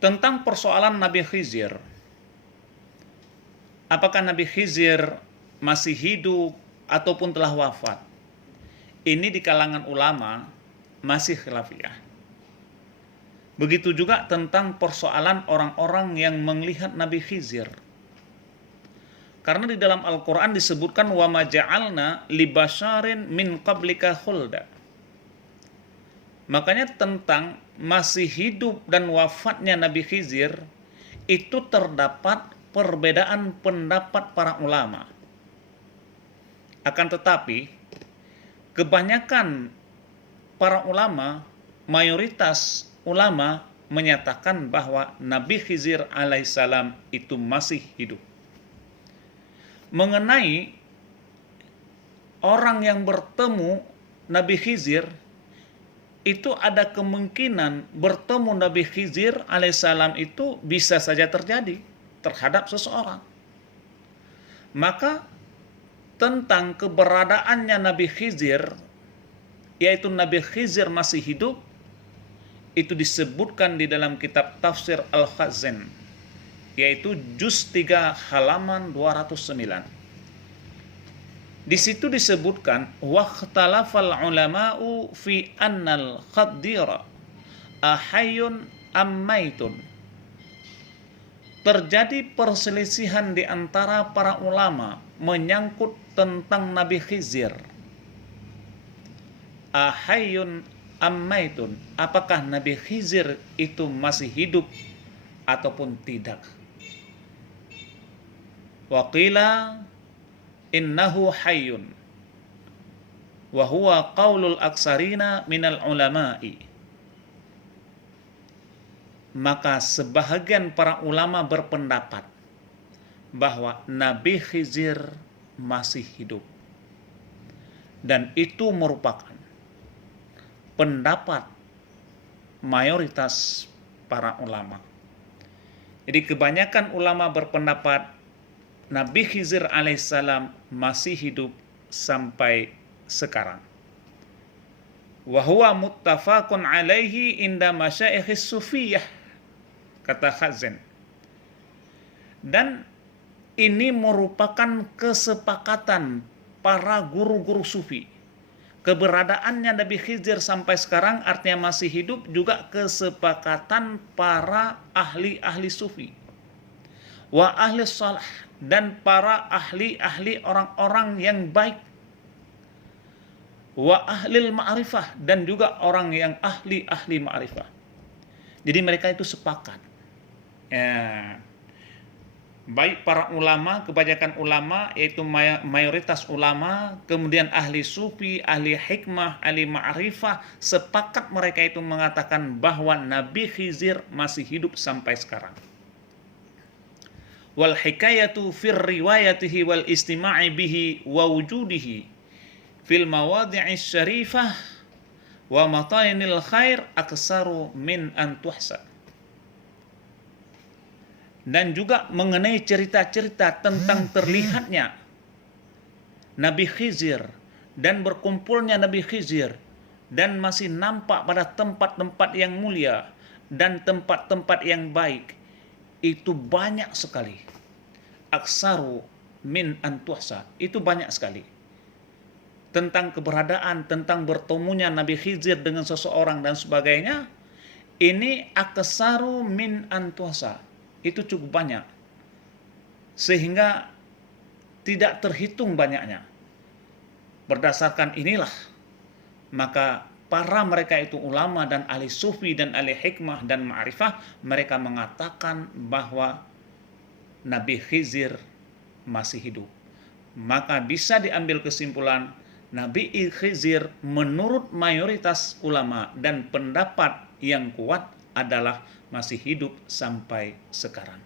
Tentang persoalan Nabi Khidir, apakah Nabi Khidir masih hidup ataupun telah wafat? Ini di kalangan ulama masih khilafiyah. Begitu juga tentang persoalan orang-orang yang melihat Nabi Khidir. Karena di dalam Al-Quran disebutkan wa ma ja'alna li basyarin min qablika khulda. Makanya tentang masih hidup dan wafatnya Nabi Khidir itu terdapat perbedaan pendapat para ulama. Akan tetapi kebanyakan para ulama, mayoritas ulama menyatakan bahwa Nabi Khidir alaihissalam itu masih hidup. Mengenai orang yang bertemu Nabi Khidir, itu ada kemungkinan bertemu Nabi Khidir alaihissalam itu bisa saja terjadi terhadap seseorang. Maka tentang keberadaannya Nabi Khidir, yaitu Nabi Khidir masih hidup, itu disebutkan di dalam kitab tafsir Al-Khazin, yaitu juz 3 halaman 209. Di situ disebutkan waqtalafal ulama'u fi annal khadira ahayyun ammaitun. Terjadi perselisihan di antara para ulama menyangkut tentang Nabi Khidir. Ahayyun ammaitun, apakah Nabi Khidir itu masih hidup ataupun tidak? Waqila innahu hayyun wa huwa qaulul aksarina minal ulama'i. Maka sebahagian para ulama berpendapat bahwa Nabi Khidir masih hidup, dan itu merupakan pendapat mayoritas para ulama. Jadi kebanyakan ulama berpendapat Nabi Khidir alaihissalam masih hidup sampai sekarang. Wa huwa muttafaqun alaihi inda masyayikhis sufiyah, kata Khazin. Dan ini merupakan kesepakatan para guru-guru sufi. Keberadaannya Nabi Khidir sampai sekarang artinya masih hidup juga kesepakatan para ahli-ahli sufi. Wa ahli salah, dan para ahli-ahli orang-orang yang baik. Wa ahlil ma'rifah, dan juga orang yang ahli-ahli ma'rifah. Jadi mereka itu sepakat. Ya. Baik para ulama, kebanyakan ulama, yaitu mayoritas ulama, kemudian ahli sufi, ahli hikmah, ahli ma'rifah, sepakat mereka itu mengatakan bahwa Nabi Khidir masih hidup sampai sekarang. Wal hikayatu fir riwayatihi wal istima'i bihi wa wujudihi fil mawadhi'i syarifah wa matainil khair aksaru min an tuhsa. Dan juga mengenai cerita-cerita tentang terlihatnya Nabi Khidir dan berkumpulnya Nabi Khidir dan masih nampak pada tempat-tempat yang mulia dan tempat-tempat yang baik, itu banyak sekali. Aksaru min antuhsa, itu banyak sekali. Tentang keberadaan, tentang bertemunya Nabi Khidir dengan seseorang dan sebagainya, ini aksaru min antuhsa, itu cukup banyak. Sehingga tidak terhitung banyaknya. Berdasarkan inilah, maka para mereka itu ulama dan ahli sufi dan ahli hikmah dan ma'rifah, mereka mengatakan bahwa Nabi Khidir masih hidup. Maka bisa diambil kesimpulan Nabi Khidir menurut mayoritas ulama dan pendapat yang kuat adalah masih hidup sampai sekarang.